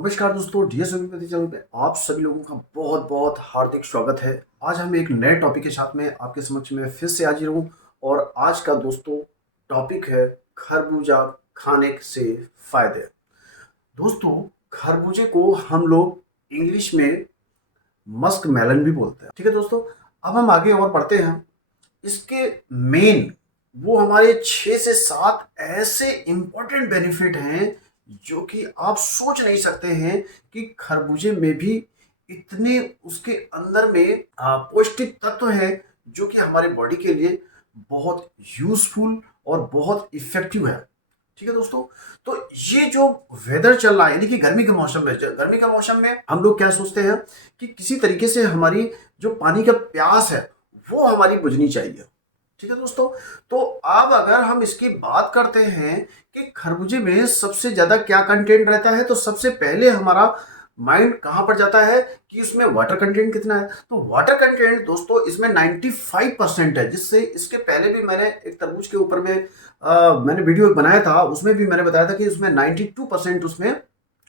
नमस्कार दोस्तों, DS homeopathy channel पे आप सभी लोगों का बहुत बहुत हार्दिक स्वागत है। आज हम एक नए टॉपिक के साथ में आपके समक्ष में फिर से हाजिर हूँ। और आज का दोस्तों टॉपिक है खरबूजा खाने से फायदे। दोस्तों, खरबूजे को हम लोग इंग्लिश में मस्क मेलन भी बोलते हैं। ठीक है दोस्तों, अब हम आगे और बढ़ते हैं। इसके मेन वो हमारे 6 से 7 ऐसे इंपॉर्टेंट बेनिफिट हैं जो कि आप सोच नहीं सकते हैं कि खरबूजे में भी इतने उसके अंदर में पौष्टिक तत्व हैं जो कि हमारे बॉडी के लिए बहुत यूजफुल और बहुत इफेक्टिव है। ठीक है दोस्तों, तो ये जो वेदर चल रहा है यानी कि गर्मी के मौसम में हम लोग क्या सोचते हैं कि किसी तरीके से हमारी जो पानी का प्यास है वो हमारी बुझनी चाहिए। ठीक है दोस्तों, तो अब अगर हम इसकी बात करते हैं कि खरबूजे में सबसे ज्यादा क्या कंटेंट रहता है, तो सबसे पहले हमारा माइंड कहां पर जाता है कि इसमें वाटर कंटेंट कितना है। तो वाटर कंटेंट दोस्तों इसमें 95% है, जिससे इसके पहले भी मैंने एक तरबूज के ऊपर में मैंने वीडियो बनाया था, उसमें भी मैंने बताया था कि उसमें 92% उसमें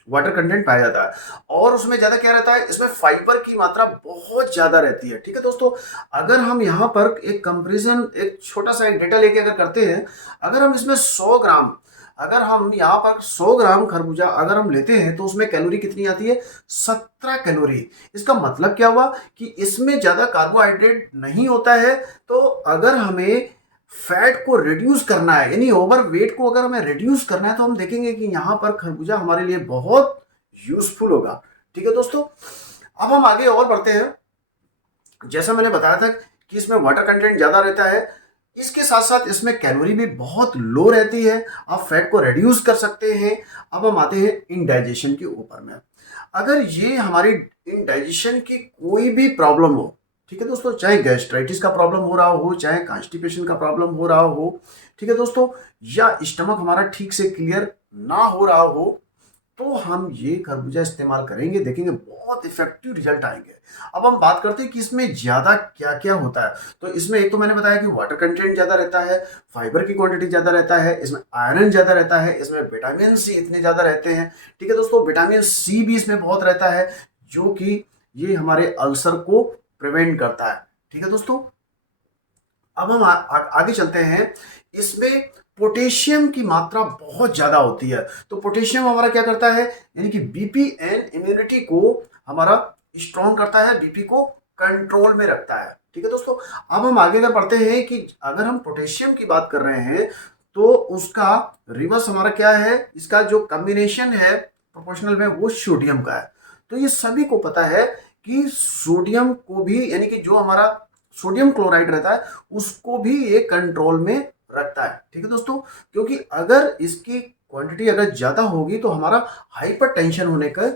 वाटर कंटेंट पाया जाता है। और उसमें ज्यादा क्या रहता है, इसमें फाइबर की मात्रा बहुत ज्यादा रहती है। ठीक है दोस्तों, अगर हम यहाँ पर एक कंपेरिजन, एक छोटा सा एक डेटा लेके अगर करते हैं, अगर हम इसमें 100 ग्राम, अगर हम यहाँ पर 100 ग्राम खरबूजा अगर हम लेते हैं तो उसमें कैलोरी कितनी आती है, 17 कैलोरी। इसका मतलब क्या हुआ कि इसमें ज्यादा कार्बोहाइड्रेट नहीं होता है। तो अगर हमें फैट को रिड्यूस करना है यानी ओवर वेट को अगर हमें रिड्यूस करना है, तो हम देखेंगे कि यहां पर खरबूजा हमारे लिए बहुत यूजफुल होगा। ठीक है दोस्तों, अब हम आगे और बढ़ते हैं। जैसा मैंने बताया था कि इसमें वाटर कंटेंट ज्यादा रहता है, इसके साथ साथ इसमें कैलोरी भी बहुत लो रहती है। आप फैट को रिड्यूस कर सकते हैं। अब हम आते हैं इनडाइजेशन के ऊपर में। अगर ये हमारी इनडाइजेशन की कोई भी प्रॉब्लम हो, ठीक है दोस्तों, चाहे गैस्ट्राइटिस का प्रॉब्लम हो रहा हो, चाहे कॉन्स्टिपेशन का प्रॉब्लम हो रहा हो, ठीक है दोस्तों, या स्टमक हमारा ठीक से क्लियर ना हो रहा हो, तो हम ये खरबूजा इस्तेमाल करेंगे, देखेंगे बहुत इफेक्टिव रिजल्ट आएंगे। अब हम बात करते हैं कि इसमें ज्यादा क्या क्या होता है। तो इसमें एक तो मैंने बताया कि वाटर कंटेंट ज्यादा रहता है, फाइबर की क्वांटिटी ज्यादा रहता है, इसमें आयरन ज्यादा रहता है, इसमें विटामिन सी इतने ज्यादा रहते हैं। ठीक है दोस्तों, विटामिन सी भी इसमें बहुत रहता है जो कि ये हमारे अल्सर को प्रिवेंट करता है। ठीक है दोस्तों, अब हम आगे चलते हैं। इसमें पोटेशियम की मात्रा बहुत ज्यादा होती है। तो पोटेशियम हमारा क्या करता है, यानी कि बीपी एंड इम्यूनिटी को हमारा स्ट्रॉन्ग करता है, बीपी को कंट्रोल में रखता है। ठीक है दोस्तों, अब हम आगे अगर बढ़ते हैं कि अगर हम पोटेशियम की बात कर रहे हैं तो उसका रिवर्स हमारा क्या है, इसका जो कॉम्बिनेशन है प्रोपोर्शनल में वो सोडियम का है। तो ये सभी को पता है कि सोडियम को भी यानी कि जो हमारा सोडियम क्लोराइड रहता है उसको भी ये कंट्रोल में रखता है। ठीक है दोस्तों, क्योंकि अगर इसकी क्वांटिटी अगर ज्यादा होगी तो हमारा हाइपर टेंशन होने का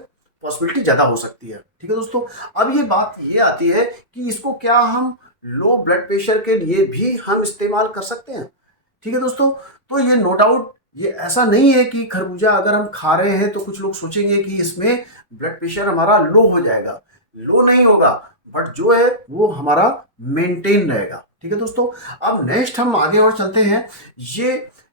पॉसिबिलिटी ज्यादा हो सकती है। ठीक है दोस्तों, अब ये बात ये आती है कि इसको क्या हम लो ब्लड प्रेशर के लिए भी हम इस्तेमाल कर सकते हैं। ठीक है दोस्तों, तो ये नो डाउट ये ऐसा नहीं है कि खरबूजा अगर हम खा रहे हैं तो कुछ लोग सोचेंगे कि इसमें ब्लड प्रेशर हमारा लो हो जाएगा। लो नहीं होगा, बट जो है वो हमारा मेंटेन रहेगा। ठीक है दोस्तों, अब नेक्स्ट हम आगे और चलते हैं। ये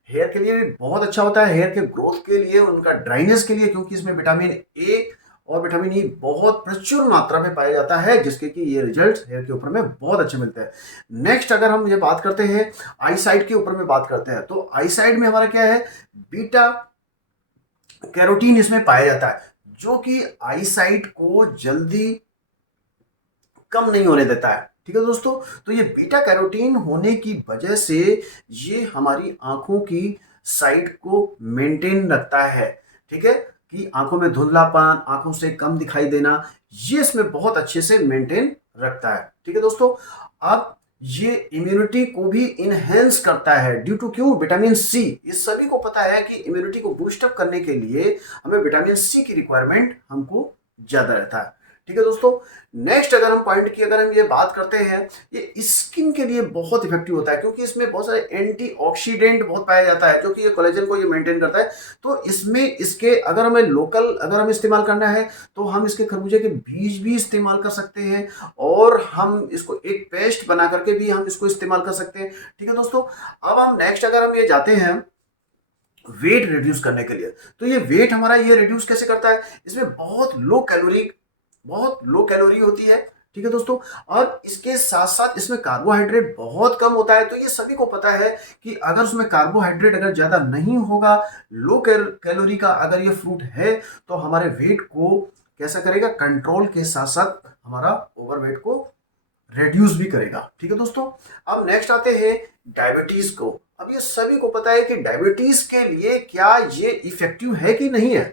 हेयर के लिए भी बहुत अच्छा होता है, हेयर के ग्रोथ के लिए, उनका ड्राइनेस के लिए, क्योंकि इसमें विटामिन ए और विटामिन ई बहुत प्रचुर मात्रा में पाया जाता है, जिसके कि ये रिजल्ट हेयर के ऊपर में बहुत अच्छे मिलते हैं। नेक्स्ट अगर हम ये बात करते हैं आई साइड के ऊपर में बात करते हैं, तो आई साइड में हमारा क्या है, बीटा कैरोटीन इसमें पाया जाता है जो कि आई साइट को जल्दी कम नहीं होने देता है। ठीक है दोस्तों, तो ये बीटा कैरोटीन होने की वजह से ये हमारी आंखों की साइट को मेंटेन रखता है। ठीक है, कि आंखों में धुंधलापन, आंखों से कम दिखाई देना, ये इसमें बहुत अच्छे से मेंटेन रखता है। ठीक है दोस्तों, अब ये इम्यूनिटी को भी इनहेंस करता है ड्यू टू क्यों, विटामिन सी। इस सभी को पता है कि इम्यूनिटी को बूस्ट अप करने के लिए हमें विटामिन सी की रिक्वायरमेंट हमको ज्यादा रहता है। ठीक है दोस्तों, नेक्स्ट अगर हम पॉइंट की अगर हम ये बात करते हैं, ये स्किन के लिए बहुत इफेक्टिव होता है क्योंकि इसमें बहुत सारे एंटीऑक्सीडेंट बहुत पाया जाता है जो कि ये कोलेजन को ये मेंटेन करता है। तो इसमें इसके अगर हमें लोकल अगर हम इस्तेमाल करना है तो हम इसके खरबूजे के बीज भी इस्तेमाल कर सकते हैं और हम इसको एक पेस्ट बना करके भी हम इसको इस्तेमाल कर सकते हैं। ठीक है दोस्तों, अब हम नेक्स्ट अगर हम ये जाते हैं वेट रिड्यूस करने के लिए। तो ये वेट हमारा ये रिड्यूस कैसे करता है, इसमें बहुत लो कैलोरी होती है, ठीक है दोस्तों। और इसके साथ साथ इसमें कार्बोहाइड्रेट बहुत कम होता है। तो ये सभी को पता है कि अगर उसमें कार्बोहाइड्रेट अगर ज्यादा नहीं होगा, लो कैलोरी का अगर ये फ्रूट है, तो हमारे वेट को कैसा करेगा, कंट्रोल के साथ साथ हमारा ओवरवेट को रेड्यूस भी करेगा, ठीक है दोस्तों। अब नेक्स्ट आते हैं डायबिटीज को। अब ये सभी को पता है कि डायबिटीज के लिए क्या ये इफेक्टिव है कि नहीं है,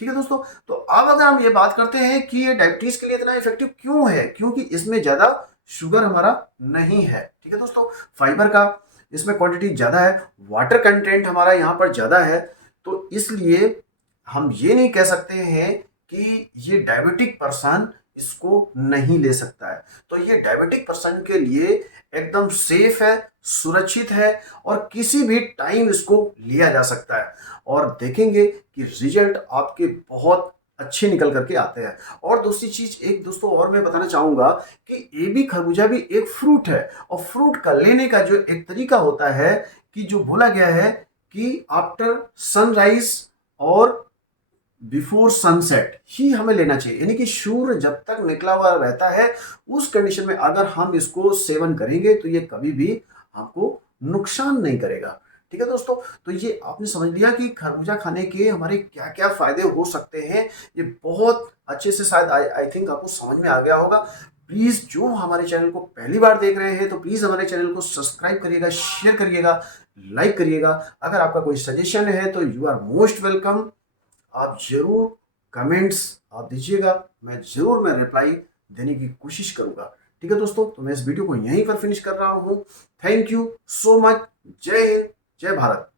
ठीक है दोस्तों। तो अब अगर हम ये बात करते हैं कि ये डायबिटीज के लिए इतना इफेक्टिव क्यों है, क्योंकि इसमें ज्यादा शुगर हमारा नहीं है, ठीक है दोस्तों। फाइबर का इसमें क्वांटिटी ज्यादा है, वाटर कंटेंट हमारा यहाँ पर ज्यादा है। तो इसलिए हम ये नहीं कह सकते हैं कि ये डायबिटिक पर्सन इसको नहीं ले सकता है। तो ये डायबिटिक पर्सन के लिए एकदम सेफ है, सुरक्षित है, और किसी भी टाइम इसको लिया जा सकता है। और देखेंगे कि रिजल्ट आपके बहुत अच्छे निकल करके आते हैं। और दूसरी चीज एक दोस्तों और मैं बताना चाहूंगा कि ये भी खरबूजा भी एक फ्रूट है, और फ्रूट का लेने का जो एक तरीका होता है कि जो बोला गया है कि आफ्टर सनराइज और बिफोर सनसेट ही हमें लेना चाहिए, यानी कि सूर्य जब तक निकला हुआ रहता है उस कंडीशन में अगर हम इसको सेवन करेंगे तो ये कभी भी हमको नुकसान नहीं करेगा, ठीक है दोस्तों। तो ये आपने समझ लिया कि खरबूजा खाने के हमारे क्या क्या फायदे हो सकते हैं। ये बहुत अच्छे से शायद आई थिंक आपको समझ में आ गया होगा। प्लीज जो हमारे चैनल को पहली बार देख रहे हैं तो प्लीज हमारे चैनल को सब्सक्राइब करिएगा, शेयर करिएगा, लाइक करिएगा। अगर आपका कोई सजेशन है तो यू आर मोस्ट वेलकम। आप जरूर कमेंट्स आप दीजिएगा, मैं रिप्लाई देने की कोशिश करूंगा, ठीक है दोस्तों। तो मैं इस वीडियो को यहीं पर फिनिश कर रहा हूं। Thank you so much. जय हिंद, जय भारत।